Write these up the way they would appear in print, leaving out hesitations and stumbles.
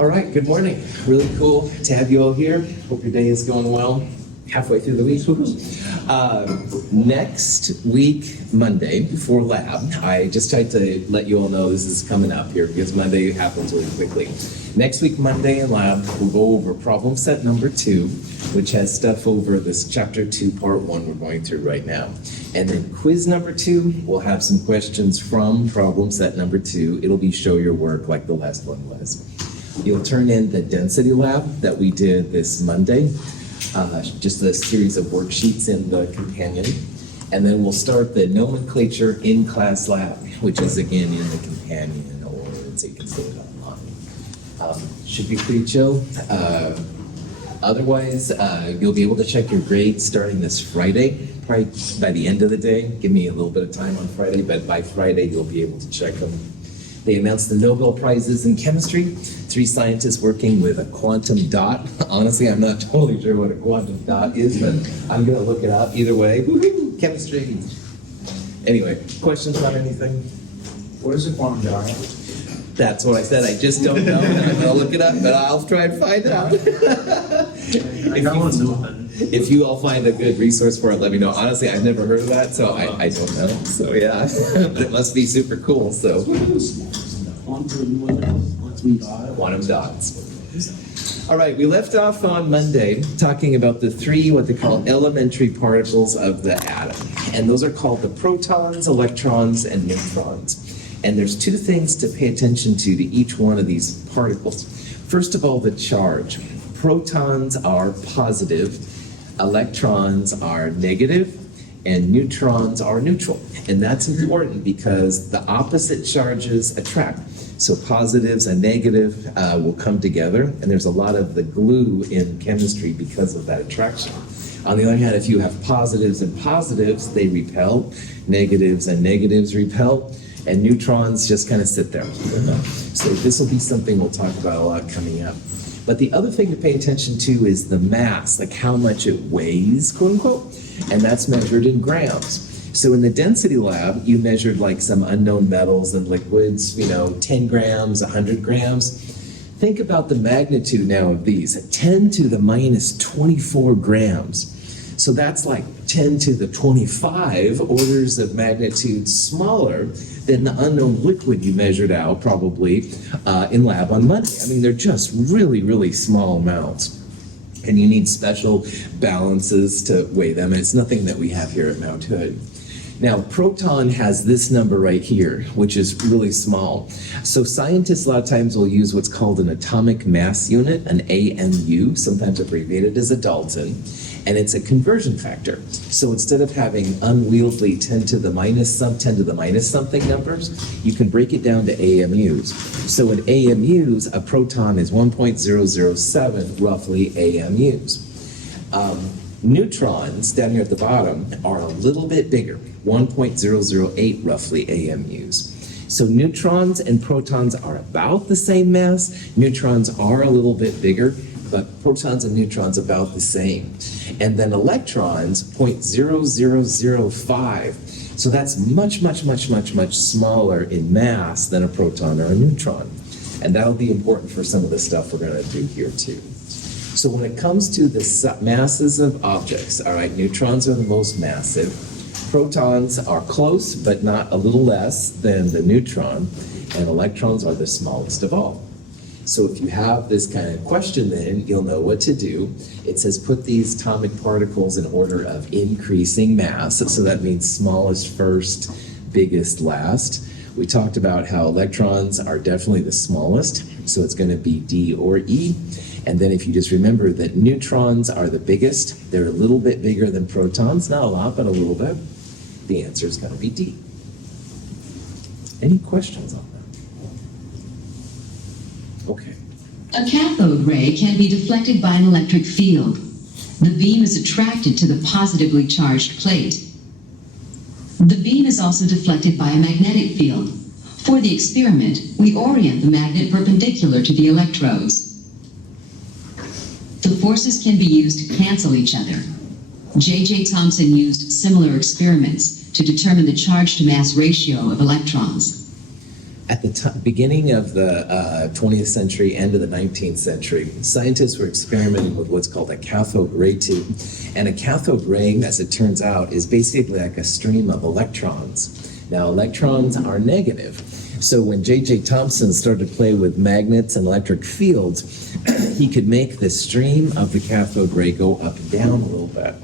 All right, good morning. Really cool to have you all here. Hope your day is going well. Halfway through the week. Next week, Monday, before lab, I just tried to let you all know this is coming up here because Monday happens really quickly. Next week, Monday in lab, we'll go over problem set number 2, which has stuff over this chapter 2, part 1 we're going through right now. And then quiz number 2, we'll have some questions from problem set number 2. It'll be show your work like the last one was. You'll turn in the density lab that we did this Monday, just a series of worksheets in the companion. And then we'll start the nomenclature in-class lab, which is again in the companion, or so you can see it online. Should be pretty chill. Otherwise, you'll be able to check your grades starting this Friday, probably by the end of the day. Give me a little bit of time on Friday, but by Friday you'll be able to check them. They announced the Nobel Prizes in chemistry. 3 scientists working with a quantum dot. Honestly, I'm not totally sure what a quantum dot is, but I'm going to look it up either way. Woo-hoo, chemistry. Anyway, questions about anything? What is a quantum dot? That's what I said. I just don't know. I'm going to look it up, but I'll try and find out. If you all find a good resource for it, let me know. Honestly, I've never heard of that, so I don't know. So yeah, but it must be super cool. So quantum dots. All right, we left off on Monday talking about the 3 what they call elementary particles of the atom, and those are called the protons, electrons, and neutrons. And there's 2 things to pay attention to each one of these particles. First of all, the charge. Protons are positive, electrons are negative, and neutrons are neutral. And that's important because the opposite charges attract. So positives and negative will come together, and there's a lot of the glue in chemistry because of that attraction. On the other hand, if you have positives and positives, they repel, negatives and negatives repel, and neutrons just kind of sit there. So this will be something we'll talk about a lot coming up. But the other thing to pay attention to is the mass, like how much it weighs, quote unquote, and that's measured in grams. So in the density lab, you measured like some unknown metals and liquids, 10 grams, 100 grams. Think about the magnitude now of these, 10 to the minus 24 grams. So that's like 10 to the 25 orders of magnitude smaller than the unknown liquid you measured out probably in lab on Monday. I mean, they're just really, really small amounts. And you need special balances to weigh them. It's nothing that we have here at Mount Hood. Now, proton has this number right here, which is really small. So scientists a lot of times will use what's called an atomic mass unit, an AMU, sometimes abbreviated as a Dalton, and it's a conversion factor. So instead of having unwieldy 10 to the minus something numbers, you can break it down to AMUs. So in AMUs, a proton is 1.007 roughly AMUs. Neutrons, down here at the bottom, are a little bit bigger, 1.008 roughly AMUs. So neutrons and protons are about the same mass. Neutrons are a little bit bigger, but protons and neutrons about the same. And then electrons, 0.0005. So that's much, much, much, much, much smaller in mass than a proton or a neutron. And that'll be important for some of the stuff we're going to do here too. So when it comes to the masses of objects, all right, neutrons are the most massive. Protons are close, but not a little less than the neutron. And electrons are the smallest of all. So if you have this kind of question, then you'll know what to do. It says put these atomic particles in order of increasing mass. So that means smallest first, biggest last. We talked about how electrons are definitely the smallest. So it's going to be D or E. And then if you just remember that neutrons are the biggest, they're a little bit bigger than protons, not a lot, but a little bit, the answer is going to be D. Any questions on that? Okay. A cathode ray can be deflected by an electric field. The beam is attracted to the positively charged plate. The beam is also deflected by a magnetic field. For the experiment, we orient the magnet perpendicular to the electrodes. The forces can be used to cancel each other. J.J. Thomson used similar experiments to determine the charge-to-mass ratio of electrons. At the beginning of the 20th century, end of the 19th century, scientists were experimenting with what's called a cathode ray tube. And a cathode ray, as it turns out, is basically like a stream of electrons. Now, electrons are negative. So when J.J. Thomson started to play with magnets and electric fields, he could make the stream of the cathode ray go up and down a little bit.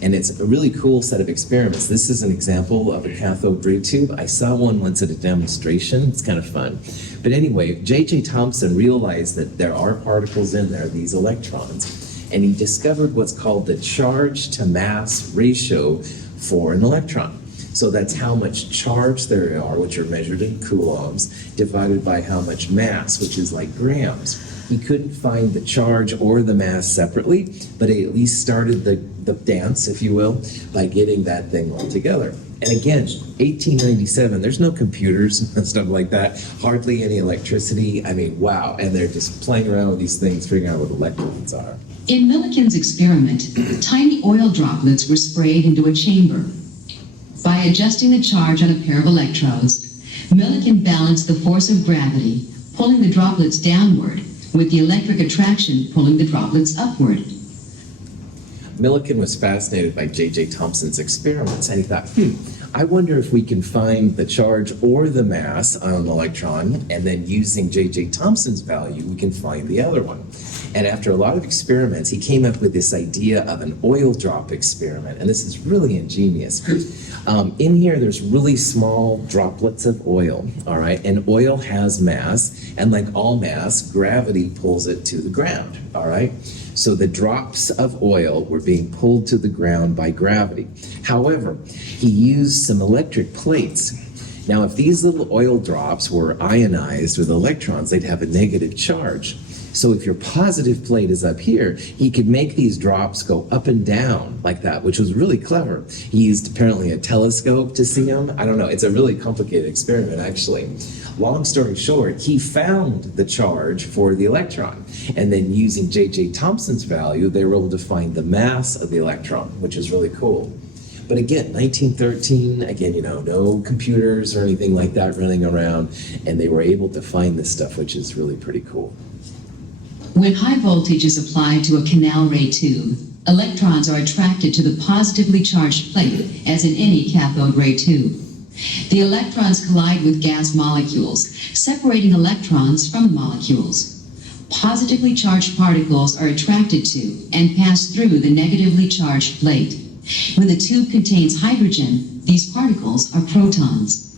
And it's a really cool set of experiments. This is an example of a cathode ray tube. I saw one once at a demonstration. It's kind of fun. But anyway, J.J. Thomson realized that there are particles in there, these electrons, and he discovered what's called the charge to mass ratio for an electron. So that's how much charge there are, which are measured in coulombs, divided by how much mass, which is like grams. He couldn't find the charge or the mass separately, but he at least started the dance, if you will, by getting that thing all together. And again, 1897, there's no computers and stuff like that, hardly any electricity. I mean, wow. And they're just playing around with these things, figuring out what electrons are. In Millikan's experiment, tiny oil droplets were sprayed into a chamber. By adjusting the charge on a pair of electrodes, Millikan balanced the force of gravity, pulling the droplets downward, with the electric attraction pulling the droplets upward. Millikan was fascinated by J.J. Thomson's experiments, and he thought, I wonder if we can find the charge or the mass on an electron, and then using J.J. Thomson's value, we can find the other one. And after a lot of experiments, he came up with this idea of an oil drop experiment, and this is really ingenious. In here, there's really small droplets of oil, all right? And oil has mass, and like all mass, gravity pulls it to the ground, all right? So the drops of oil were being pulled to the ground by gravity. However, he used some electric plates. Now, if these little oil drops were ionized with electrons, they'd have a negative charge. So if your positive plate is up here, he could make these drops go up and down like that, which was really clever. He used apparently a telescope to see them. I don't know. It's a really complicated experiment, actually. Long story short, he found the charge for the electron. And then using J.J. Thomson's value, they were able to find the mass of the electron, which is really cool. But again, 1913, again, no computers or anything like that running around, and they were able to find this stuff, which is really pretty cool. When high voltage is applied to a canal ray tube, electrons are attracted to the positively charged plate, as in any cathode ray tube. The electrons collide with gas molecules, separating electrons from the molecules. Positively charged particles are attracted to and pass through the negatively charged plate. When the tube contains hydrogen, these particles are protons.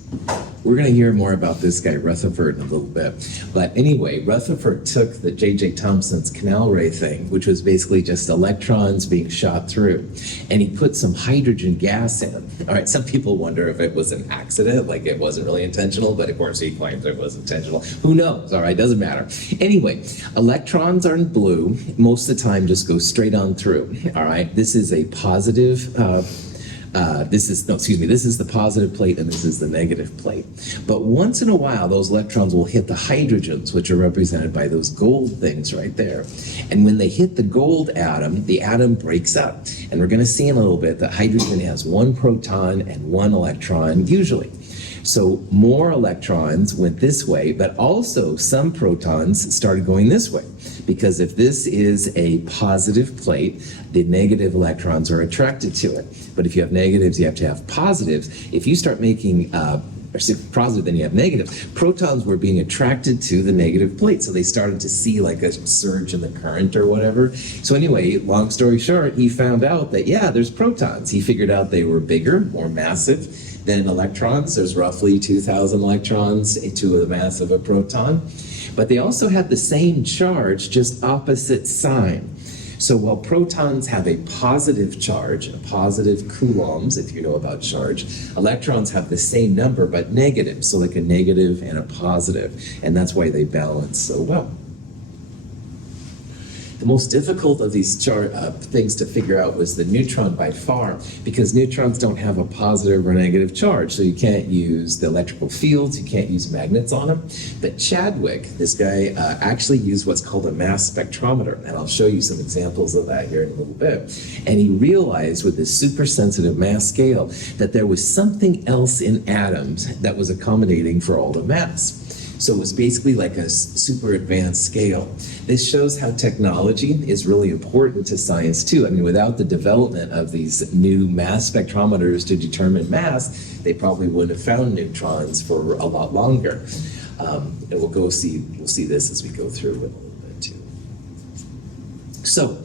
We're going to hear more about this guy, Rutherford, in a little bit. But anyway, Rutherford took the J.J. Thomson's canal ray thing, which was basically just electrons being shot through, and he put some hydrogen gas in. All right, some people wonder if it was an accident, like it wasn't really intentional, but of course he claims it was intentional. Who knows? All right, doesn't matter. Anyway, electrons are in blue. Most of the time just go straight on through. All right, this is a positive this is the positive plate and this is the negative plate. But once in a while, those electrons will hit the hydrogens, which are represented by those gold things right there. And when they hit the gold atom, the atom breaks up. And we're going to see in a little bit that hydrogen has one proton and one electron, usually. So more electrons went this way, but also some protons started going this way. Because if this is a positive plate, the negative electrons are attracted to it. But if you have negatives, you have to have positives. If you start making positive, then you have negative. Protons were being attracted to the negative plate, so they started to see like a surge in the current or whatever. So anyway, long story short, he found out that, yeah, there's protons. He figured out they were bigger, more massive than electrons. There's roughly 2,000 electrons to the mass of a proton. But they also had the same charge, just opposite sign. So while protons have a positive charge, a positive coulombs, if you know about charge, electrons have the same number but negative, so like a negative and a positive, and that's why they balance so well. The most difficult of these things to figure out was the neutron by far, because neutrons don't have a positive or negative charge, so you can't use the electrical fields, you can't use magnets on them. But Chadwick, this guy, actually used what's called a mass spectrometer, and I'll show you some examples of that here in a little bit. And he realized with this super sensitive mass scale that there was something else in atoms that was accommodating for all the mass. So it was basically like a super advanced scale. This shows how technology is really important to science too. I mean, without the development of these new mass spectrometers to determine mass, they probably wouldn't have found neutrons for a lot longer. And we'll see this as we go through it a little bit too. So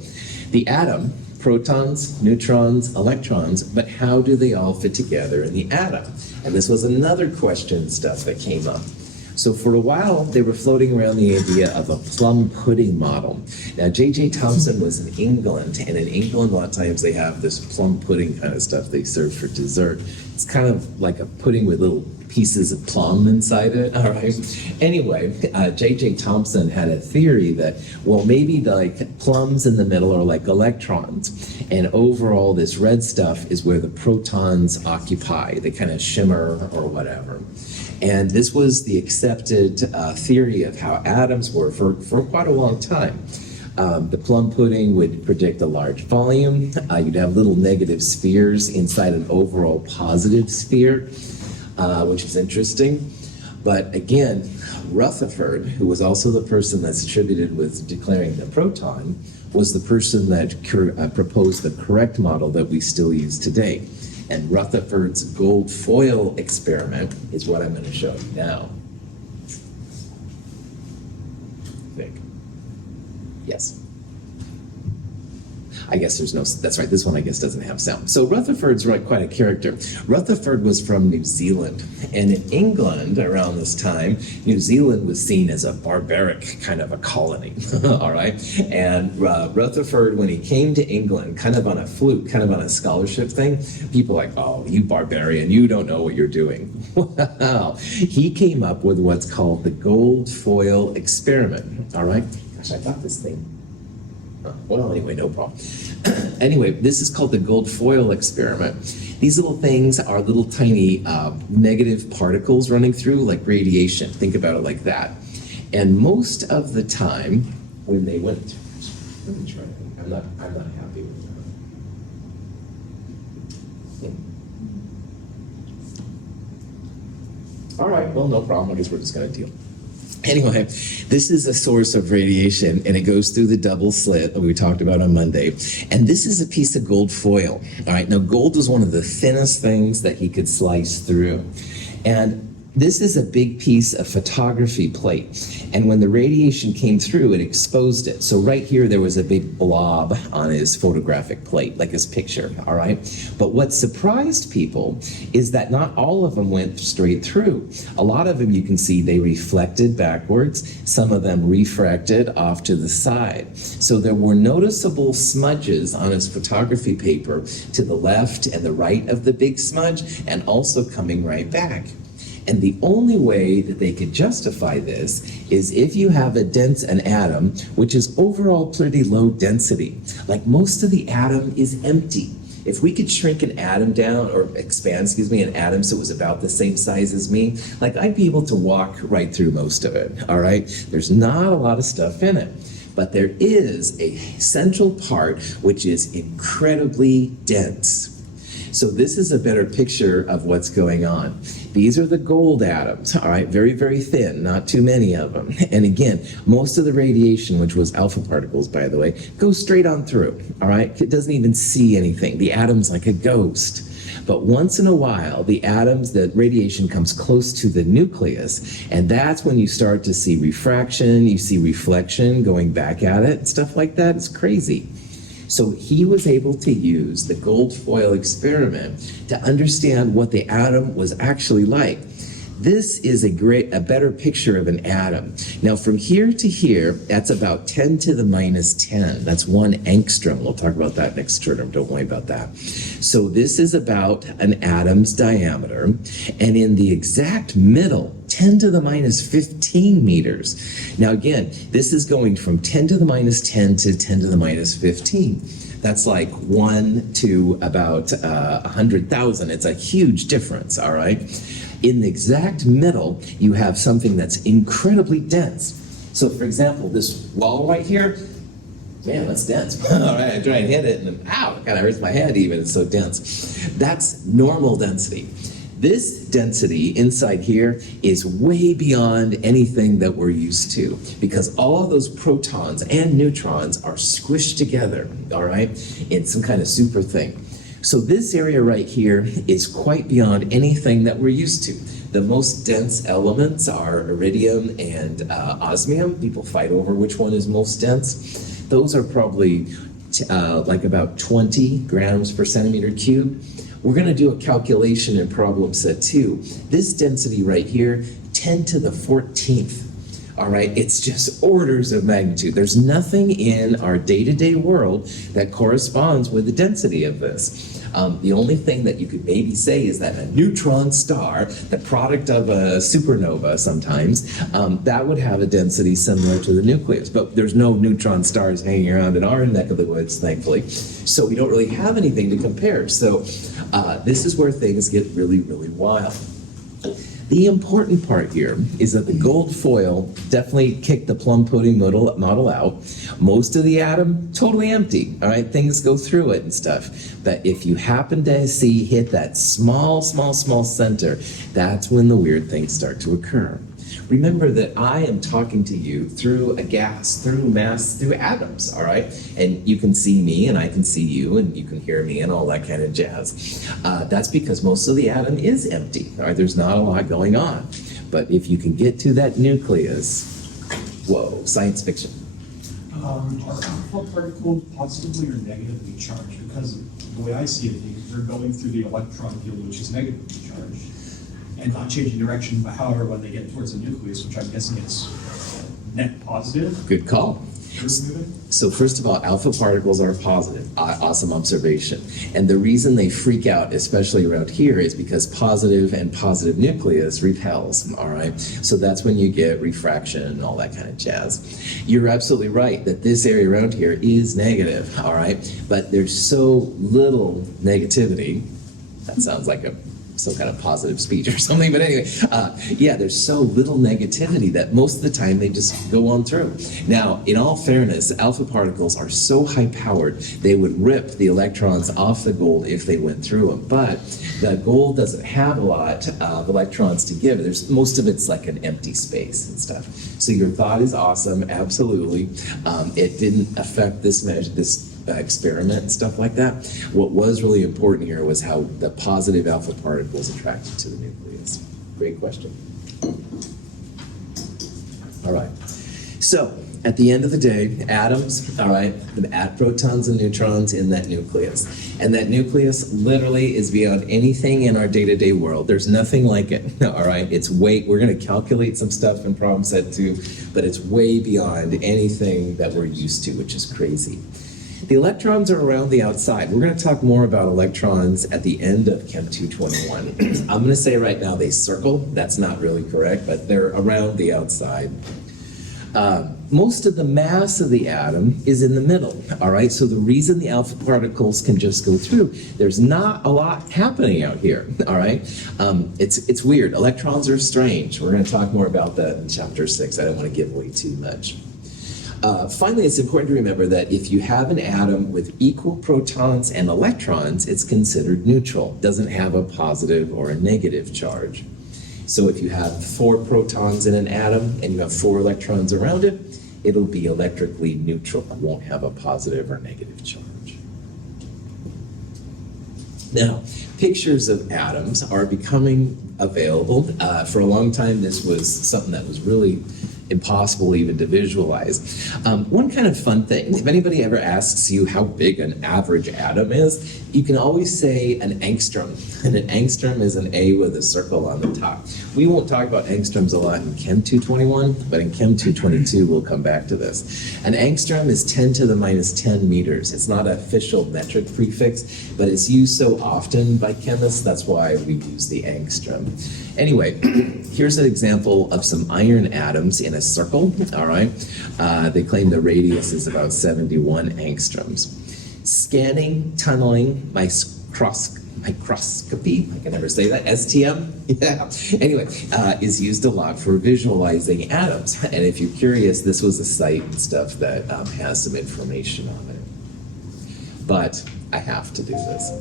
the atom, protons, neutrons, electrons, but how do they all fit together in the atom? And this was another question stuff that came up. So for a while, they were floating around the idea of a plum pudding model. Now, J.J. Thomson was in England, and in England, a lot of times they have this plum pudding kind of stuff they serve for dessert. It's kind of like a pudding with little pieces of plum inside it, all right? Anyway, J.J. Thomson had a theory that, well, maybe like plums in the middle are like electrons, and overall this red stuff is where the protons occupy. They kind of shimmer or whatever. And this was the accepted theory of how atoms were for quite a long time. The plum pudding would predict a large volume. You'd have little negative spheres inside an overall positive sphere, which is interesting. But again, Rutherford, who was also the person that's attributed with declaring the proton, was the person that proposed the correct model that we still use today. And Rutherford's gold foil experiment is what I'm going to show you now. I think. Yes. I guess there's no, that's right, this one I guess doesn't have sound. So Rutherford's quite a character. Rutherford was from New Zealand, and in England around this time, New Zealand was seen as a barbaric kind of a colony, all right? And Rutherford, when he came to England, kind of on a fluke, kind of on a scholarship thing, people were like, oh, you barbarian, you don't know what you're doing. Well, he came up with what's called the gold foil experiment, all right? Gosh, I thought this thing, well, anyway, no problem. Anyway, this is called the gold foil experiment. These little things are little tiny negative particles running through, like radiation. Think about it like that. And most of the time, when they went, let me try. I'm not happy with that. All right, well, no problem. I guess we're just going to deal. Anyway, this is a source of radiation, and it goes through the double slit that we talked about on Monday. And this is a piece of gold foil. All right, now gold was one of the thinnest things that he could slice through. And this is a big piece of photography plate. And when the radiation came through, it exposed it. So right here, there was a big blob on his photographic plate, like his picture, all right? But what surprised people is that not all of them went straight through. A lot of them, you can see, they reflected backwards. Some of them refracted off to the side. So there were noticeable smudges on his photography paper to the left and the right of the big smudge, and also coming right back. And the only way that they could justify this is if you have an atom which is overall pretty low density. Like most of the atom is empty. If we could shrink an atom down, or expand, an atom so it was about the same size as me, like I'd be able to walk right through most of it, all right? There's not a lot of stuff in it. But there is a central part which is incredibly dense. So this is a better picture of what's going on. These are the gold atoms, all right, very, very thin, not too many of them. And again, most of the radiation, which was alpha particles, by the way, goes straight on through, all right? It doesn't even see anything. The atom's like a ghost. But once in a while, the radiation comes close to the nucleus, and that's when you start to see refraction, you see reflection going back at it, and stuff like that. It's crazy. So he was able to use the gold foil experiment to understand what the atom was actually like. this is a better picture of an atom. Now from here to here, that's about 10 to the minus 10. That's 1 angstrom. We'll talk about that next term, don't worry about that. So this is about an atom's diameter, and in the exact middle, 10 to the minus 15 meters. Now again, this is going from 10 to the minus 10 to 10 to the minus 15. That's like 1 to about 100,000. It's a huge difference, all right? In the exact middle, you have something that's incredibly dense. So for example, this wall right here, man, that's dense. All right, I try and hit it, and ow, it kind of hurts my head even, it's so dense. That's normal density. This density inside here is way beyond anything that we're used to, because all of those protons and neutrons are squished together, all right, in some kind of super thing. So this area right here is quite beyond anything that we're used to. The most dense elements are iridium and osmium. People fight over which one is most dense. Those are probably like about 20 grams per centimeter cubed. We're going to do a calculation in problem set 2. This density right here, 10 to the 14th. All right, it's just orders of magnitude. There's nothing in our day-to-day world that corresponds with the density of this. The only thing that you could maybe say is that a neutron star, the product of a supernova sometimes, that would have a density similar to the nucleus. But there's no neutron stars hanging around in our neck of the woods, thankfully. So we don't really have anything to compare. So this is where things get really, really wild. The important part here is that the gold foil definitely kicked the plum pudding model out. Most of the atom, totally empty, all right? Things go through it and stuff. But if you happen to hit that small center, that's when the weird things start to occur. Remember that I am talking to you through a gas, through mass, through atoms, all right? And you can see me and I can see you and you can hear me and all that kind of jazz. That's because most of the atom is empty, all right? There's not a lot going on. But if you can get to that nucleus, whoa, science fiction. Are alpha particles positively or negatively charged? Because the way I see it, they're going through the electron field, which is negatively charged, and not changing direction. But however, when they get towards the nucleus, which I'm guessing is net positive. Good call. So first of all, alpha particles are positive. Awesome observation. And the reason they freak out, especially around here, is because positive and positive nucleus repels, all right? So that's when you get refraction and all that kind of jazz. You're absolutely right that this area around here is negative, all right? But there's so little negativity. That sounds like some kind of positive speech or something, but anyway, yeah, there's so little negativity that most of the time they just go on through. Now, in all fairness, alpha particles are so high-powered, they would rip the electrons off the gold if they went through them, but the gold doesn't have a lot of electrons to give. Most of it's like an empty space and stuff. So your thought is awesome, absolutely. It didn't affect this experiment and stuff like that. What was really important here was how the positive alpha particles attracted to the nucleus. Great question. All right. So at the end of the day, atoms, all right, add protons and neutrons in that nucleus. And that nucleus literally is beyond anything in our day-to-day world. There's nothing like it, all right? We're going to calculate some stuff in problem set 2, but it's way beyond anything that we're used to, which is crazy. The electrons are around the outside. We're going to talk more about electrons at the end of Chem 221. I'm going to say right now they circle. That's not really correct, but they're around the outside. Most of the mass of the atom is in the middle, all right? So the reason the alpha particles can just go through, there's not a lot happening out here, all right? It's weird. Electrons are strange. We're going to talk more about that in chapter 6. I don't want to give away too much. Finally, it's important to remember that if you have an atom with equal protons and electrons, it's considered neutral. It doesn't have a positive or a negative charge. So if you have 4 protons in an atom and you have 4 electrons around it, it'll be electrically neutral. It won't have a positive or negative charge. Now, pictures of atoms are becoming available. For a long time, this was something that was really impossible even to visualize. One kind of fun thing, if anybody ever asks you how big an average atom is, you can always say an angstrom, and an angstrom is an A with a circle on the top. We won't talk about angstroms a lot in Chem 221, but in Chem 222 we'll come back to this. An angstrom is 10 to the minus 10 meters. It's not an official metric prefix, but it's used so often by chemists, that's why we use the angstrom. Anyway, here's an example of some iron atoms in a circle, all right? They claim the radius is about 71 angstroms. Scanning, tunneling, microscopy, I can never say that, STM, yeah. Anyway, is used a lot for visualizing atoms. And if you're curious, this was a site and stuff that has some information on it. But I have to do this.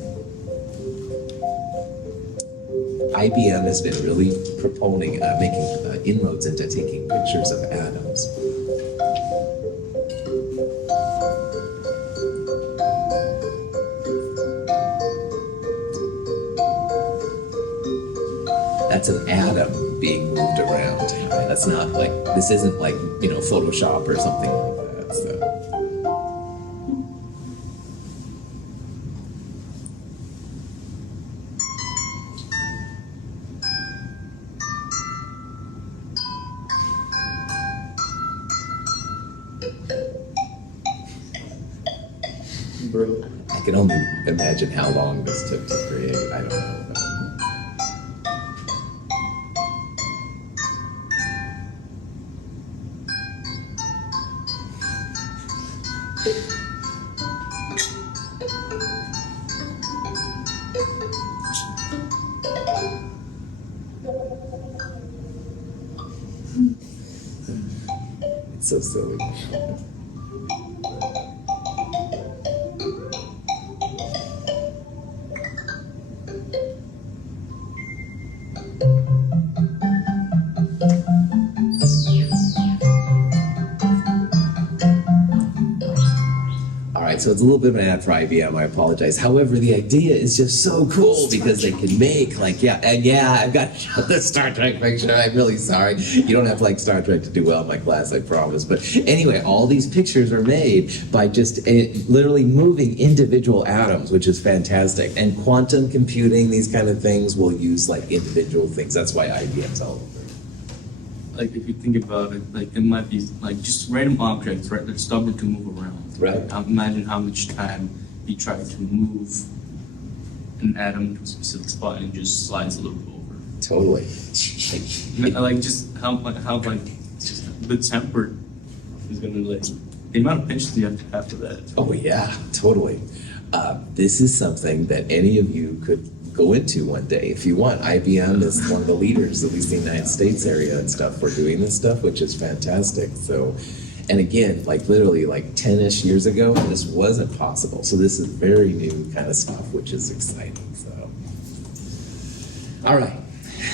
IBM has been really making inroads into taking pictures of atoms. That's an atom being moved around. Right? That's not like, this isn't like, Photoshop or something like that. So. Bro. I can only imagine how long this took to create. I don't know. It's so silly. So it's a little bit of an ad for IBM, I apologize. However, the idea is just so cool because they can make I've got the Star Trek picture, I'm really sorry. You don't have to like Star Trek to do well in my class, I promise. But anyway, all these pictures are made by just literally moving individual atoms, which is fantastic. And quantum computing, these kind of things will use like individual things. That's why IBM's all over. Like if you think about it, like it might be like just random objects, right? They're stubborn to move around. Right. Imagine how much time you try to move an atom to a specific spot and it just slides a little bit over. Totally. Like just how just the temper is gonna like the amount of pinches you have to have for that. Oh yeah, totally. This is something that any of you could go into one day if you want. IBM is one of the leaders, at least in the United States area and stuff, for doing this stuff, which is fantastic. So, and again, like literally like 10-ish years ago, this wasn't possible. So this is very new kind of stuff, which is exciting. So, all right.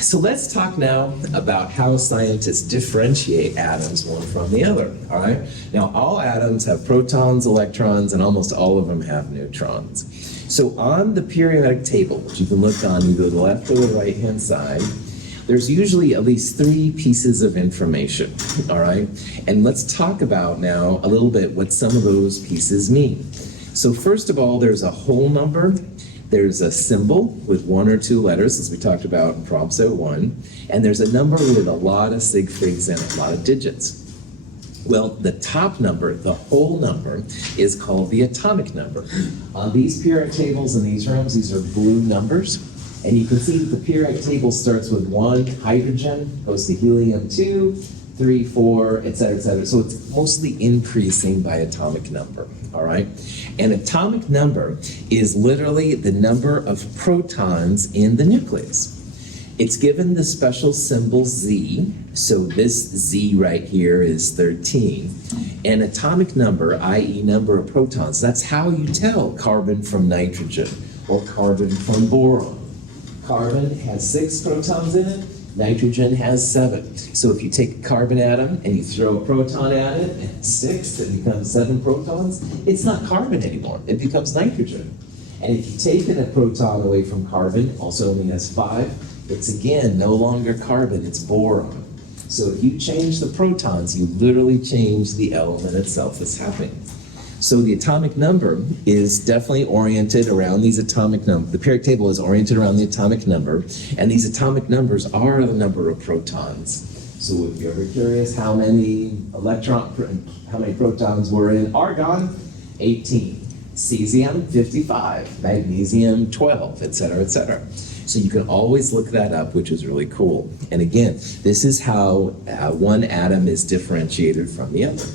So let's talk now about how scientists differentiate atoms one from the other, all right? Now, all atoms have protons, electrons, and almost all of them have neutrons. So on the periodic table, which you can look on either the left or the right-hand side, there's usually at least 3 pieces of information, all right? And let's talk about now a little bit what some of those pieces mean. So first of all, there's a whole number. There's a symbol with 1 or 2 letters, as we talked about in Prob 1, and there's a number with a lot of sig figs and a lot of digits. Well, the top number, the whole number, is called the atomic number. On these periodic tables in these rooms, these are blue numbers, and you can see that the periodic table starts with 1 hydrogen, goes to helium 2, 3, 4, et cetera, et cetera. So it's mostly increasing by atomic number, all right? An atomic number is literally the number of protons in the nucleus. It's given the special symbol Z, so this Z right here is 13. An atomic number, i.e. number of protons, that's how you tell carbon from nitrogen or carbon from boron. Carbon has 6 protons in it, nitrogen has 7. So if you take a carbon atom and you throw a proton at it, and it's 6, it becomes 7 protons, it's not carbon anymore, it becomes nitrogen. And if you take a proton away from carbon, also only has 5, it's again no longer carbon, it's boron. So if you change the protons, you literally change the element itself that's happening. So the atomic number is definitely oriented around these atomic numbers. The periodic table is oriented around the atomic number, and these atomic numbers are the number of protons. So if you're ever curious how many protons were in argon, 18. Cesium, 55. Magnesium, 12, et cetera, et cetera. So you can always look that up, which is really cool. And again, this is how one atom is differentiated from the other.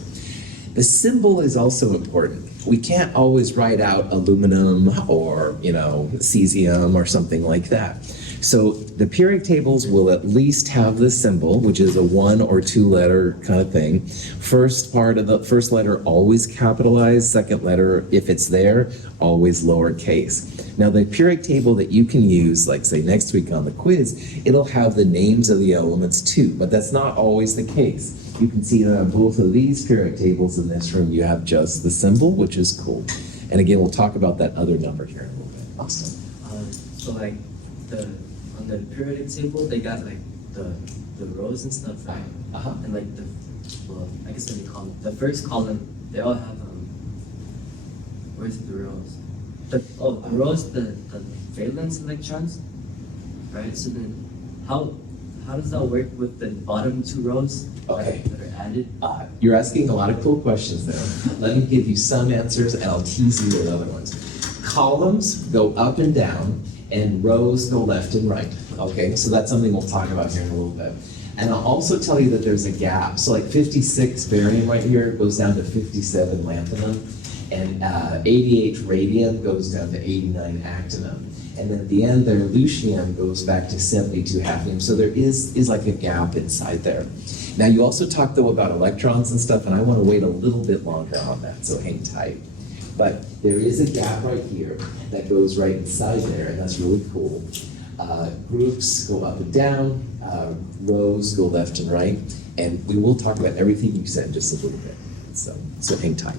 The symbol is also important. We can't always write out aluminum or, cesium or something like that. So the periodic tables will at least have the symbol, which is a 1 or 2 letter kind of thing. First letter always capitalized, second letter, if it's there, always lowercase. Now the periodic table that you can use, like say next week on the quiz, it'll have the names of the elements too, but that's not always the case. You can see that on both of these periodic tables in this room, you have just the symbol, which is cool. And again, we'll talk about that other number here in a little bit. Awesome. So like on the periodic table, they got like the rows and stuff, right? Uh-huh. And like I guess what do you call it? The first column, they all have where's the rows? The rows, the valence electrons, right? So then how does that work with the bottom 2 rows Okay. that are added? You're asking a lot of cool questions there. Let me give you some answers and I'll tease you with other ones. Columns go up and down and rows go left and right. Okay, so that's something we'll talk about here in a little bit. And I'll also tell you that there's a gap. So like 56 barium right here goes down to 57 lanthanum, and 88 radium goes down to 89 actinum. And then at the end there, lutetium goes back to 72 hafnium. So there is like a gap inside there. Now you also talked though about electrons and stuff, and I want to wait a little bit longer on that, so hang tight. But there is a gap right here that goes right inside there, and that's really cool. Groups go up and down, rows go left and right, and we will talk about everything you said just a little bit. So hang tight.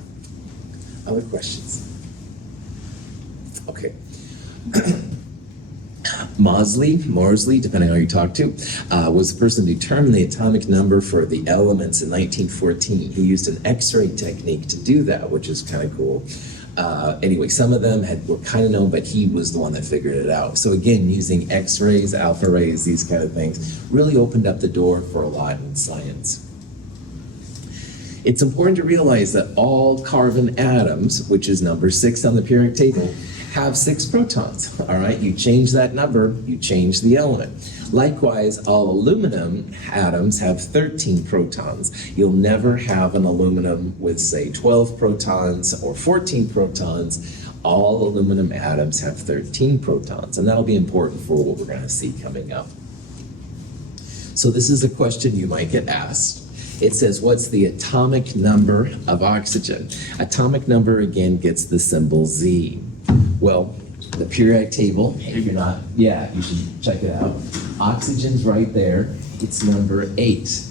Other questions? Okay. Morsley, depending on who you talk to, was the person who determined the atomic number for the elements in 1914. He used an X-ray technique to do that, which is kind of cool. Anyway, some of them were kind of known, but he was the one that figured it out. So again, using X-rays, alpha rays, these kind of things, really opened up the door for a lot in science. It's important to realize that all carbon atoms, which is number 6 on the periodic table, have 6 protons, all right? You change that number, you change the element. Likewise, all aluminum atoms have 13 protons. You'll never have an aluminum with, say, 12 protons or 14 protons. All aluminum atoms have 13 protons, and that'll be important for what we're going to see coming up. So this is a question you might get asked. It says, what's the atomic number of oxygen? Atomic number, again, gets the symbol Z. Well, the periodic table, if you're not, you should check it out. Oxygen's right there. It's number 8.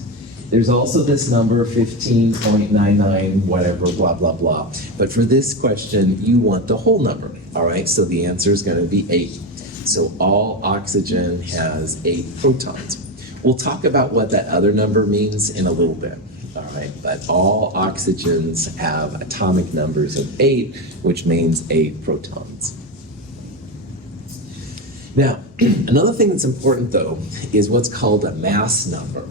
There's also this number 15.99, whatever, blah, blah, blah. But for this question, you want the whole number, all right? So the answer is going to be 8. So all oxygen has 8 protons. We'll talk about what that other number means in a little bit, all right? But all oxygens have atomic numbers of 8, which means 8 protons. Now, another thing that's important, though, is what's called a mass number.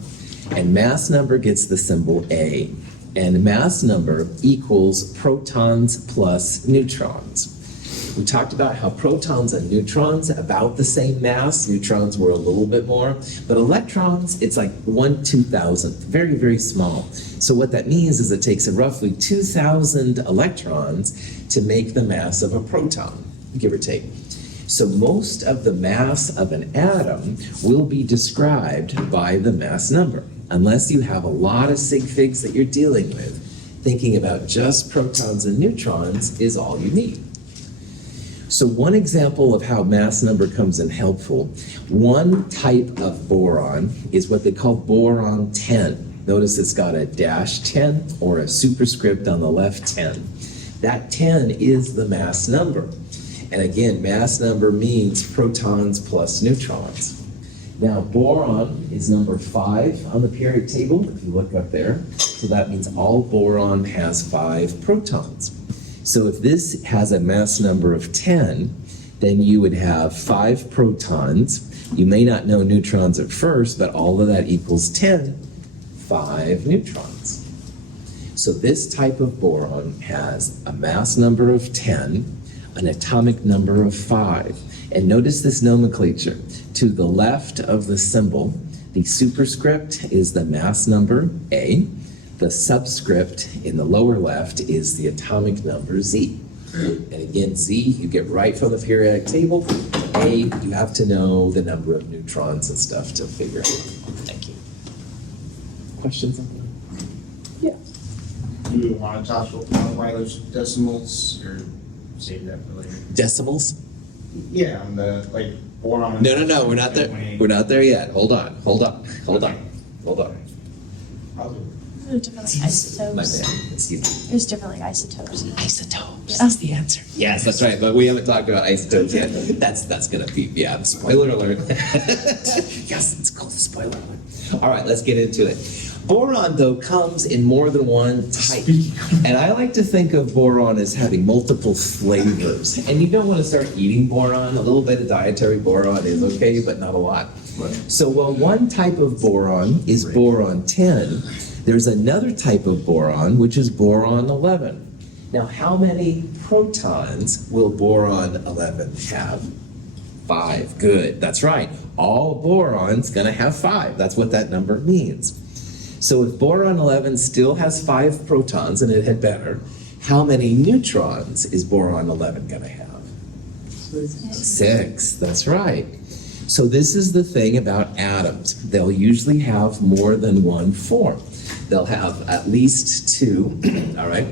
And mass number gets the symbol A. And mass number equals protons plus neutrons. We talked about how protons and neutrons about the same mass. Neutrons were a little bit more. But electrons, it's like 1/2000th, very, very small. So what that means is it takes roughly 2,000 electrons to make the mass of a proton, give or take. So most of the mass of an atom will be described by the mass number, unless you have a lot of sig figs that you're dealing with. Thinking about just protons and neutrons is all you need. So one example of how mass number comes in helpful, one type of boron is what they call boron 10. Notice it's got a -10 or a superscript on the left 10. That 10 is the mass number. And again, mass number means protons plus neutrons. Now, boron is number 5 on the periodic table, if you look up there. So that means all boron has 5 protons. So if this has a mass number of 10, then you would have 5 protons. You may not know neutrons at first, but all of that equals 10, 5 neutrons. So this type of boron has a mass number of 10, an atomic number of 5. And notice this nomenclature. To the left of the symbol, the superscript is the mass number, A. The subscript in the lower left is the atomic number, Z. And again, Z, you get right from the periodic table. A, you have to know the number of neutrons and stuff to figure out. Thank you. Questions on that? Yeah. Do you want to talk about why those decimals, or save that for later? Decimals? Yeah, on the, like, boron. No, we're not there. We're not there yet. Hold on. There's different like My isotopes. bad. Excuse me. There's different like isotopes. Isotopes Yeah. is the answer. Yes, that's right, but we haven't talked about isotopes yet. That's gonna be, yeah, spoiler alert. Yes, it's called a spoiler alert. All right, let's get into it. Boron, though, comes in more than one type. And I like to think of boron as having multiple flavors. And you don't want to start eating boron. A little bit of dietary boron is okay, but not a lot. So while one type of boron is boron 10, there's another type of boron, which is boron 11. Now, how many protons will boron 11 have? 5. Good. That's right. All boron's going to have 5. That's what that number means. So if boron 11 still has 5 protons, and it had better, how many neutrons is boron 11 going to have? 6. That's right. So this is the thing about atoms. They'll usually have more than one form. They'll have at least 2, all right?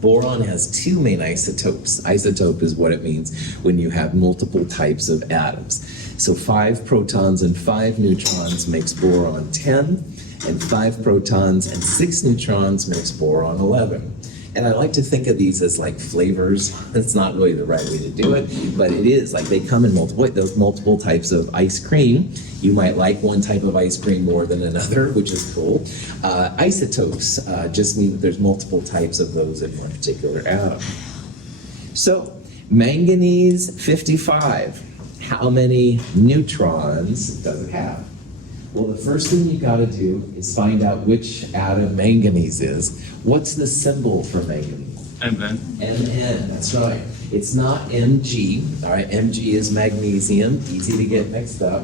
Boron has 2 main isotopes. Isotope is what it means when you have multiple types of atoms. So 5 protons and 5 neutrons makes boron 10, and 5 protons and 6 neutrons makes boron 11. And I like to think of these as like flavors. It's not really the right way to do it, but it is like they come in multiple types of ice cream. You might like one type of ice cream more than another, which is cool. Isotopes just mean that there's multiple types of those in one particular atom. So manganese 55. How many neutrons does it have? Well, the first thing you got to do is find out which atom manganese is. What's the symbol for manganese? Mn. Mn, that's right. It's not Mg, all right? Mg is magnesium, easy to get mixed up.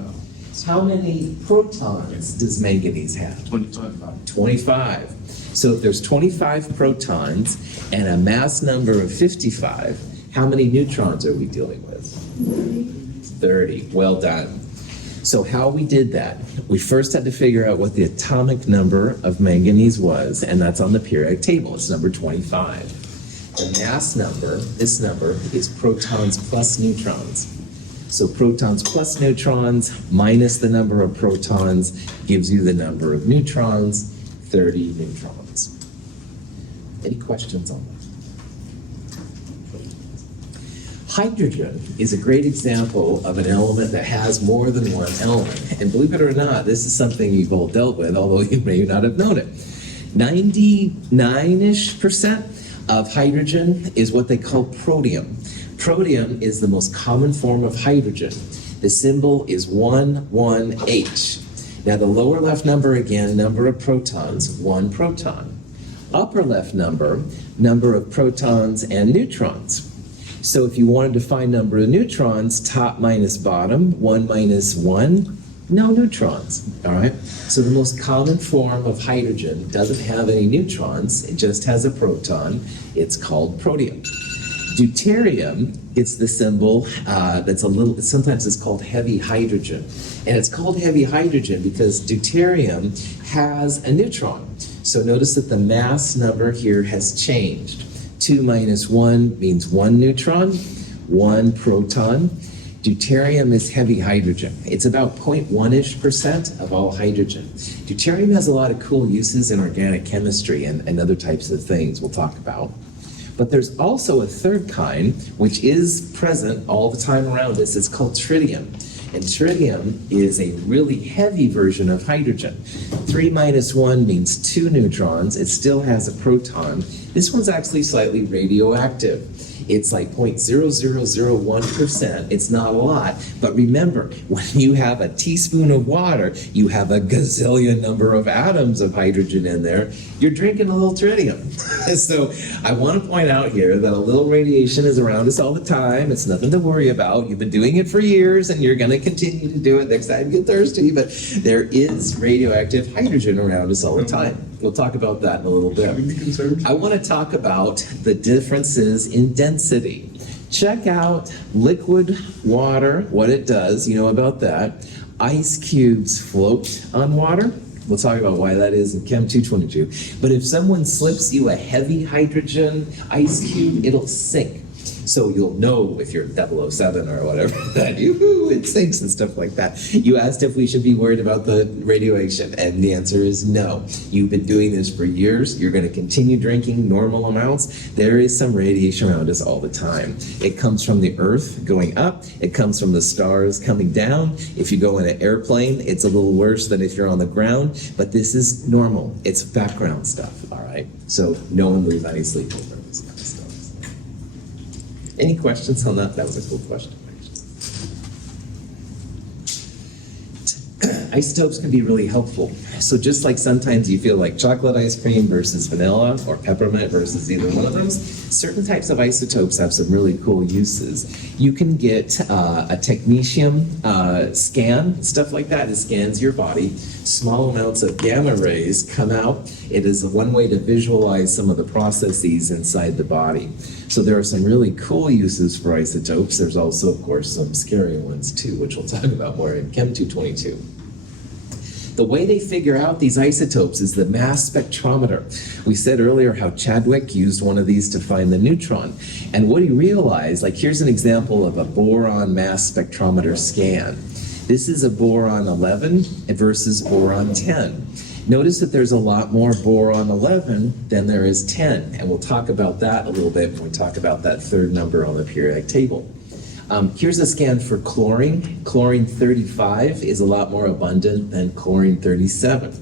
How many protons does manganese have? 25. 25. So if there's 25 protons and a mass number of 55, how many neutrons are we dealing with? 30. Well done. So how we did that, we first had to figure out what the atomic number of manganese was, and that's on the periodic table. It's number 25. The mass number, this number, is protons plus neutrons. So protons plus neutrons minus the number of protons gives you the number of neutrons, 30 neutrons. Any questions on that? Hydrogen is a great example of an element that has more than one element. And believe it or not, this is something you've all dealt with, although you may not have known it. 99-ish% of hydrogen is what they call protium. Protium is the most common form of hydrogen. The symbol is 11H. Now the lower left number again, number of protons, 1 proton. Upper left number, number of protons and neutrons. So if you wanted to find number of neutrons, top minus bottom, 1 minus 1, no neutrons, all right? So the most common form of hydrogen doesn't have any neutrons, it just has a proton. It's called protium. Deuterium gets the symbol that's a little, sometimes it's called heavy hydrogen. And it's called heavy hydrogen because deuterium has a neutron. So notice that the mass number here has changed. 2 minus 1 means 1 neutron, 1 proton. Deuterium is heavy hydrogen. It's about 0.1-ish% of all hydrogen. Deuterium has a lot of cool uses in organic chemistry and other types of things we'll talk about. But there's also a third kind, which is present all the time around us. It's called tritium. And tritium is a really heavy version of hydrogen. 3 minus 1 means 2 neutrons. It still has a proton. This one's actually slightly radioactive. It's like 0.0001%. It's not a lot. But remember, when you have a teaspoon of water, you have a gazillion number of atoms of hydrogen in there. You're drinking a little tritium. So I want to point out here that a little radiation is around us all the time. It's nothing to worry about. You've been doing it for years, and you're going to continue to do it next time you get thirsty. But there is radioactive hydrogen around us all the time. We'll talk about that in a little bit. I want to talk about the differences in density. Check out liquid water, what it does, you know about that. Ice cubes float on water. We'll talk about why that is in Chem 222. But if someone slips you a heavy hydrogen ice cube, it'll sink. So you'll know if you're 007 or whatever that it sinks and stuff like that. You asked if we should be worried about the radiation, and the answer is no. You've been doing this for years. You're going to continue drinking normal amounts. There is some radiation around us all the time. It comes from the Earth going up. It comes from the stars coming down. If you go in an airplane, it's a little worse than if you're on the ground, but this is normal. It's background stuff, all right? So no one lose any sleep over this kind of stuff. Any questions on that? That was a cool question. Isotopes can be really helpful. So just like sometimes you feel like chocolate ice cream versus vanilla or peppermint versus either one of those, certain types of isotopes have some really cool uses. You can get a technetium scan, stuff like that. It scans your body. Small amounts of gamma rays come out. It is one way to visualize some of the processes inside the body. So there are some really cool uses for isotopes. There's also, of course, some scary ones too, which we'll talk about more in Chem 222. The way they figure out these isotopes is the mass spectrometer. We said earlier how Chadwick used one of these to find the neutron. And what he realized, like here's an example of a boron mass spectrometer scan. This is a boron 11 versus boron 10. Notice that there's a lot more boron 11 than there is 10. And we'll talk about that a little bit when we talk about that third number on the periodic table. Here's a scan for chlorine. Chlorine 35 is a lot more abundant than chlorine 37.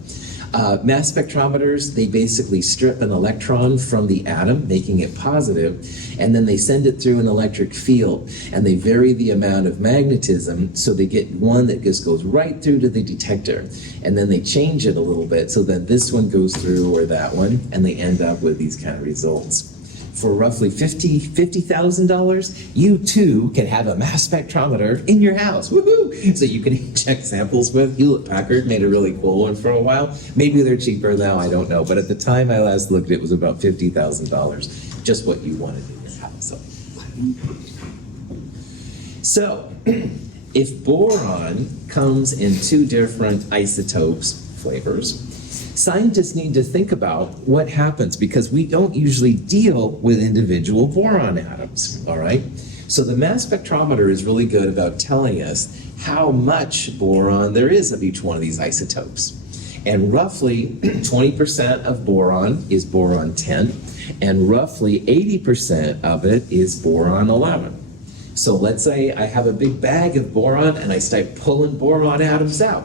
Mass spectrometers, they basically strip an electron from the atom, making it positive, and then they send it through an electric field, and they vary the amount of magnetism, so they get one that just goes right through to the detector, and then they change it a little bit, so then this one goes through or that one, and they end up with these kind of results. For roughly $50,000, you too can have a mass spectrometer in your house. Woohoo! So you can check samples with. Hewlett-Packard made a really cool one for a while. Maybe they're cheaper now, I don't know. But at the time I last looked, it was about $50,000. Just what you wanted in your house. So, if boron comes in two different isotopes, flavors, scientists need to think about what happens because we don't usually deal with individual boron atoms, all right? So the mass spectrometer is really good about telling us how much boron there is of each one of these isotopes. And roughly 20% of boron is boron 10, and roughly 80% of it is boron 11. So let's say I have a big bag of boron and I start pulling boron atoms out.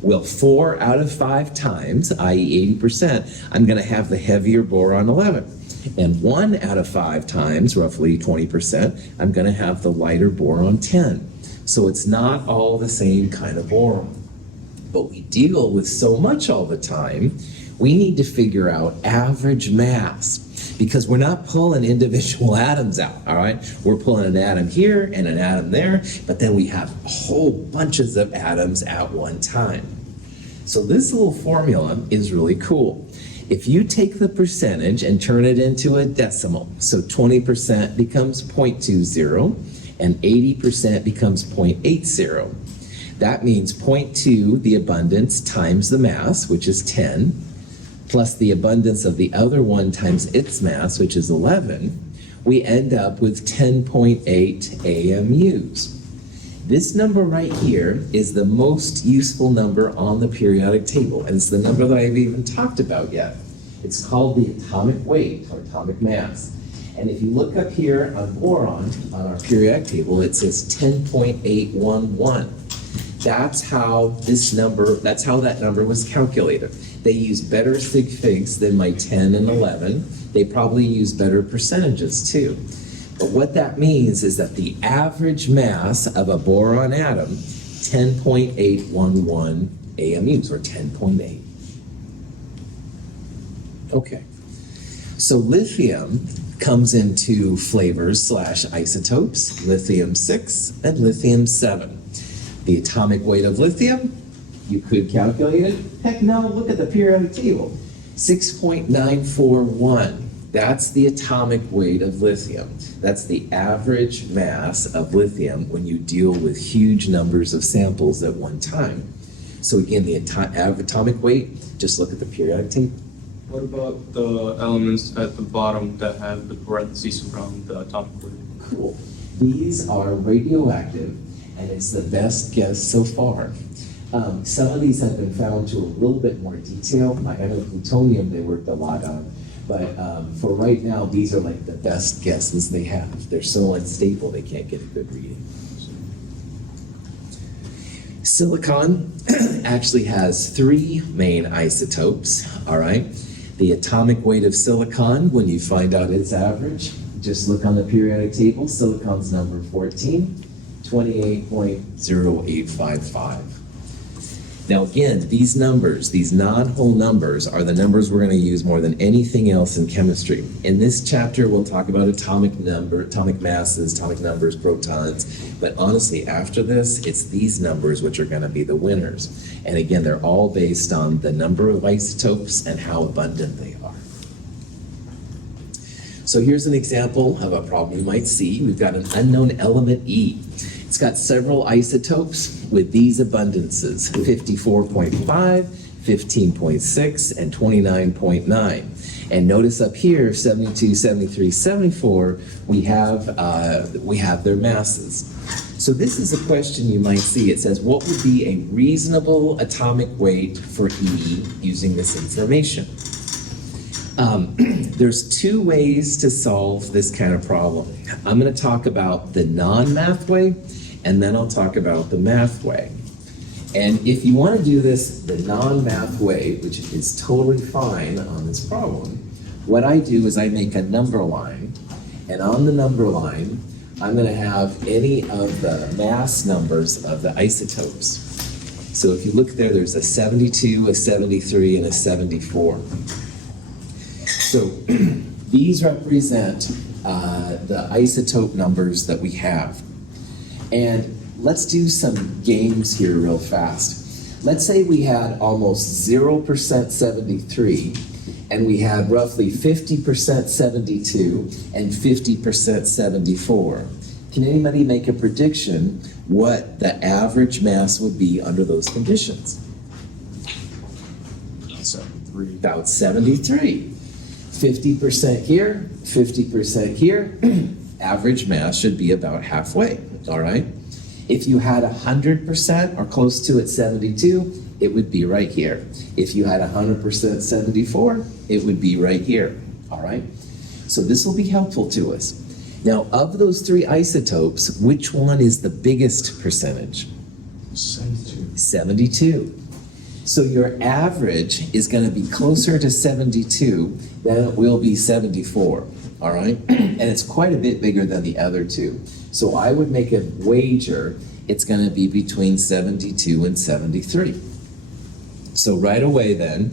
Well, 4 out of 5 times, i.e. 80%, I'm going to have the heavier boron 11. And 1 out of 5 times, roughly 20%, I'm going to have the lighter boron 10. So it's not all the same kind of boron. But we deal with so much all the time, we need to figure out average mass. Because we're not pulling individual atoms out, all right? We're pulling an atom here and an atom there, but then we have whole bunches of atoms at one time. So this little formula is really cool. If you take the percentage and turn it into a decimal, so 20% becomes 0.20 and 80% becomes 0.80. That means 0.2, the abundance, times the mass, which is 10, plus the abundance of the other one times its mass, which is 11, we end up with 10.8 AMUs. This number right here is the most useful number on the periodic table, and it's the number that I haven't even talked about yet. It's called the atomic weight, or atomic mass. And if you look up here on boron, on our periodic table, it says 10.811. That's how that number was calculated. They use better sig figs than my 10 and 11. They probably use better percentages too. But what that means is that the average mass of a boron atom, 10.811 AMUs, or 10.8. Okay. So lithium comes in two flavors / isotopes, lithium-6 and lithium-7. The atomic weight of lithium, you could calculate it. Heck no, look at the periodic table. 6.941. That's the atomic weight of lithium. That's the average mass of lithium when you deal with huge numbers of samples at one time. So again, the atomic weight, just look at the periodic table. What about the elements at the bottom that have the parentheses around the atomic weight? Cool. These are radioactive, and it's the best guess so far. Some of these have been found to a little bit more detail. Like I know plutonium they worked a lot on, but for right now, these are like the best guesses they have. They're so unstable they can't get a good reading. Silicon actually has 3 main isotopes, all right? The atomic weight of silicon, when you find out its average, just look on the periodic table. Silicon's number 14, 28.0855. Now again, these numbers, these non-whole numbers, are the numbers we're going to use more than anything else in chemistry. In this chapter, we'll talk about atomic masses, atomic numbers, protons, but honestly, after this, it's these numbers which are going to be the winners. And again, they're all based on the number of isotopes and how abundant they are. So here's an example of a problem you might see. We've got an unknown element E. It's got several isotopes with these abundances, 54.5, 15.6, and 29.9. And notice up here, 72, 73, 74, we have their masses. So this is a question you might see. It says, what would be a reasonable atomic weight for E using this information? There's 2 ways to solve this kind of problem. I'm going to talk about the non-math way, and then I'll talk about the math way. And if you want to do this the non-math way, which is totally fine on this problem, what I do is I make a number line, and on the number line, I'm going to have any of the mass numbers of the isotopes. So if you look there, there's a 72, a 73, and a 74. So these represent the isotope numbers that we have. And let's do some games here real fast. Let's say we had almost 0% 73, and we had roughly 50% 72 and 50% 74. Can anybody make a prediction what the average mass would be under those conditions? 73. About 73. 50% here, 50% here. Average mass should be about halfway, all right? If you had 100% or close to it 72, it would be right here. If you had 100% 74, it would be right here, all right? So this will be helpful to us. Now, of those 3 isotopes, which one is the biggest percentage? 72. 72. So your average is going to be closer to 72 than it will be 74, all right? And it's quite a bit bigger than the other 2. So I would make a wager it's going to be between 72 and 73. So right away then,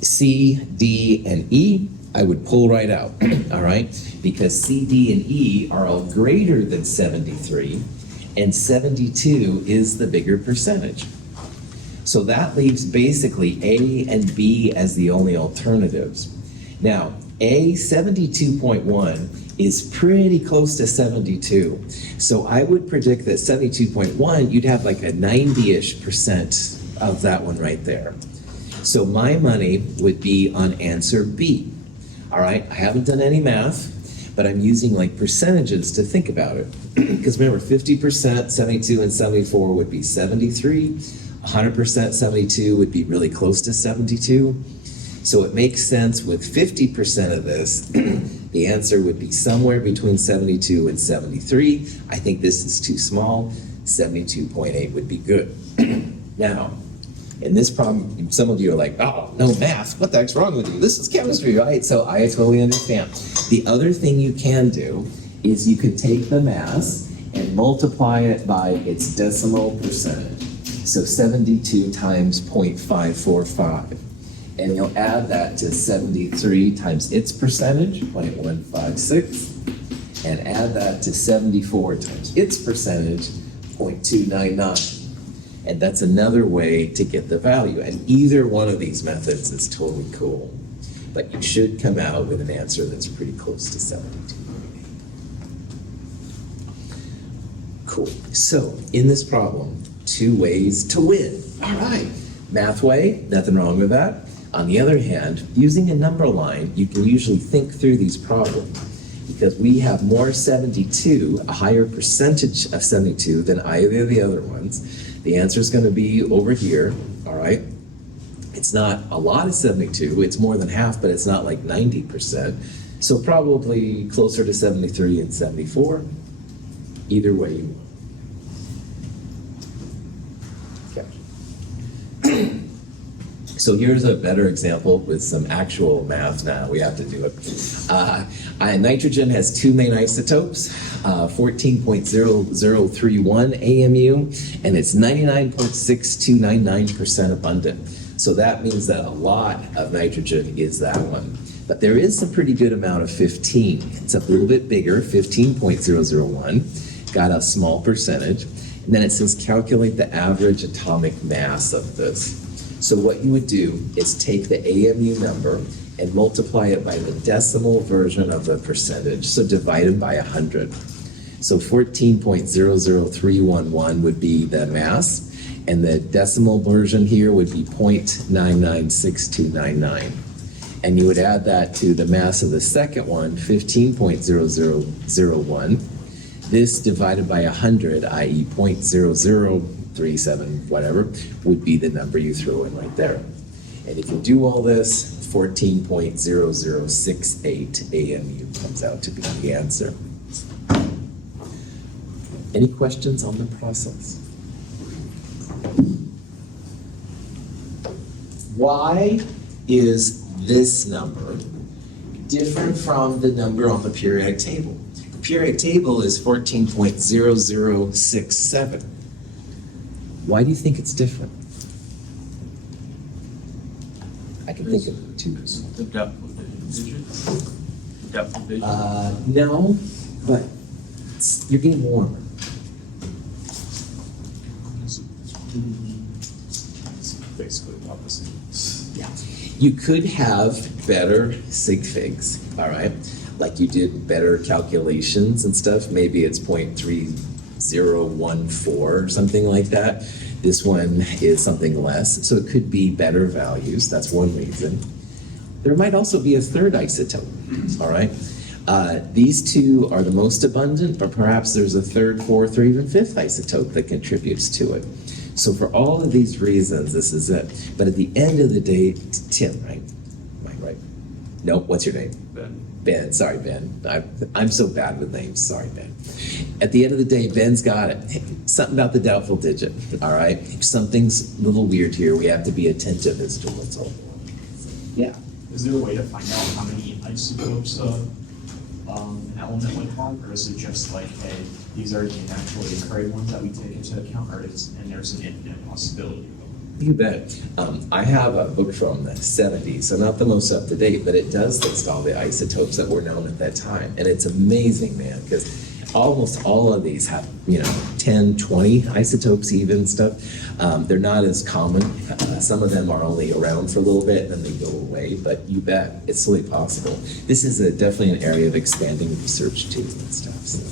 C, D, and E, I would pull right out, all right? Because C, D, and E are all greater than 73, and 72 is the bigger percentage. So that leaves basically A and B as the only alternatives. Now, A, 72.1, is pretty close to 72. So I would predict that 72.1, you'd have like a 90-ish% of that one right there. So my money would be on answer B. All right, I haven't done any math, but I'm using like percentages to think about it. Because remember, 50%, 72, and 74 would be 73. 100% 72 would be really close to 72. So it makes sense with 50% of this, the answer would be somewhere between 72 and 73. I think this is too small. 72.8 would be good. Now, in this problem, some of you are like, oh, no math, what the heck's wrong with you? This is chemistry, right? So I totally understand. The other thing you can do is you could take the mass and multiply it by its decimal percentage. So 72 times 0.545. And you'll add that to 73 times its percentage, 0.156. And add that to 74 times its percentage, 0.299. And that's another way to get the value. And either one of these methods is totally cool. But you should come out with an answer that's pretty close to 72. Cool. So, in this problem, 2 ways to win. All right. Math way, nothing wrong with that. On the other hand, using a number line, you can usually think through these problems. Because we have more 72, a higher percentage of 72 than either of the other ones. The answer is going to be over here, all right? It's not a lot of 72, it's more than half, but it's not like 90%. So probably closer to 73 and 74. Either way you want. Okay. So here's a better example with some actual math now. We have to do it. Nitrogen has 2 main isotopes, 14.0031 AMU, and it's 99.6299% abundant. So that means that a lot of nitrogen is that one. But there is some pretty good amount of 15. It's a little bit bigger, 15.001. Got a small percentage. And then it says calculate the average atomic mass of this. So what you would do is take the AMU number and multiply it by the decimal version of the percentage, so divided by 100. So 14.00311 would be the mass, and the decimal version here would be 0.996299. And you would add that to the mass of the second one, 15.0001. This divided by 100, i.e. 0.0037, whatever, would be the number you throw in right there. And if you do all this, 14.0068 AMU comes out to be the answer. Any questions on the process? Why is this number different from the number on the periodic table? The periodic table is 14.0067. Why do you think it's different? I can think of 2. The depth of vision. Depth of vision. No, but you're getting warmer. Basically opposite. Yeah. You could have better sig figs, all right? Like you did better calculations and stuff. Maybe it's 0.3014 or something like that. This one is something less, so it could be better values. That's one reason. There might also be a third isotope, all right? These 2 are the most abundant, but perhaps there's a third, fourth, or even fifth isotope that contributes to it. So for all of these reasons, this is it. But at the end of the day, Tim, right? Am I right? No, what's your name? Ben. Ben, sorry, Ben. I'm so bad with names, sorry, Ben. At the end of the day, Ben's got it. Something about the doubtful digit, all right? Something's a little weird here. We have to be attentive as to what's all. Yeah. Is there a way to find out how many isotopes an element would have, or is it just like, hey, these are the naturally occurring ones that we take into account, and there's an infinite possibility? You bet. I have a book from the 70s, so not the most up-to-date, but it does list all the isotopes that were known at that time. And it's amazing, man, because almost all of these have, 10, 20 isotopes even stuff. They're not as common. Some of them are only around for a little bit and then they go away, but you bet, it's totally possible. This is definitely an area of expanding research too and stuff. So.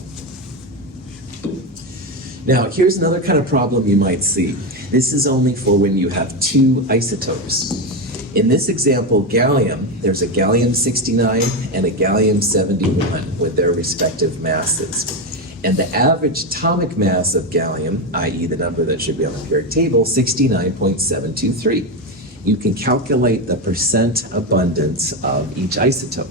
Now, here's another kind of problem you might see. This is only for when you have 2 isotopes. In this example, gallium, there's a gallium-69 and a gallium-71 with their respective masses. And the average atomic mass of gallium, i.e. the number that should be on the periodic table, 69.723. You can calculate the percent abundance of each isotope.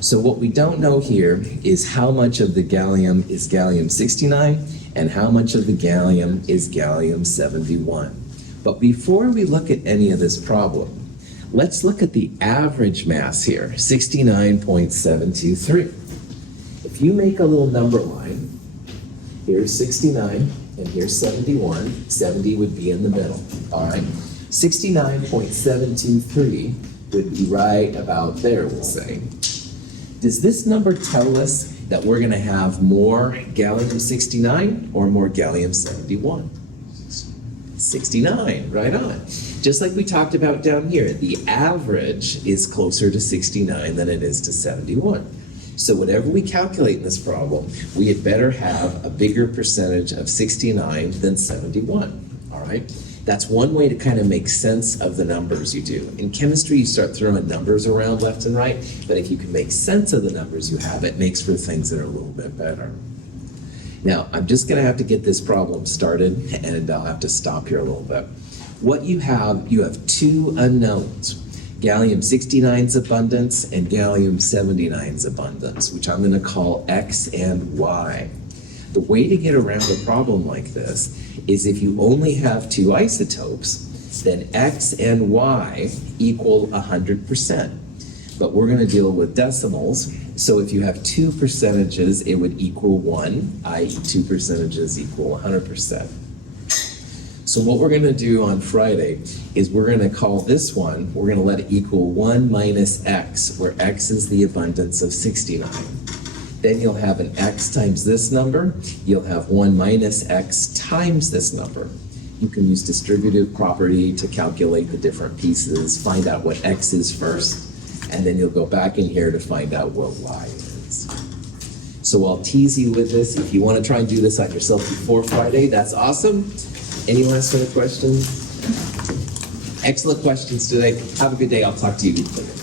So what we don't know here is how much of the gallium is gallium-69 and how much of the gallium is gallium-71. But before we look at any of this problem, let's look at the average mass here, 69.723. If you make a little number line, here's 69 and here's 71, 70 would be in the middle, all right? 69.723 would be right about there, we'll say. Does this number tell us that we're gonna have more gallium-69 or more gallium-71? 69, right on. Just like we talked about down here, the average is closer to 69 than it is to 71. So whatever we calculate in this problem, we had better have a bigger percentage of 69 than 71, all right? That's one way to kind of make sense of the numbers you do. In chemistry, you start throwing numbers around left and right, but if you can make sense of the numbers you have, it makes for things that are a little bit better. Now, I'm just gonna have to get this problem started, and I'll have to stop here a little bit. What you have two unknowns, gallium-69's abundance and gallium-79's abundance, which I'm gonna call X and Y. The way to get around a problem like this is if you only have two isotopes, then X and Y equal 100%. But we're going to deal with decimals, so if you have two percentages, it would equal 1, i.e. two percentages equal 100%. So what we're going to do on Friday is we're going to call this one, we're going to let it equal 1 minus X, where X is the abundance of 69. Then you'll have an X times this number. You'll have 1 minus X times this number. You can use distributive property to calculate the different pieces, find out what X is first, and then you'll go back in here to find out what Y is. So I'll tease you with this. If you want to try and do this on yourself before Friday, that's awesome. Any last minute questions? Excellent questions today. Have a good day. I'll talk to you later.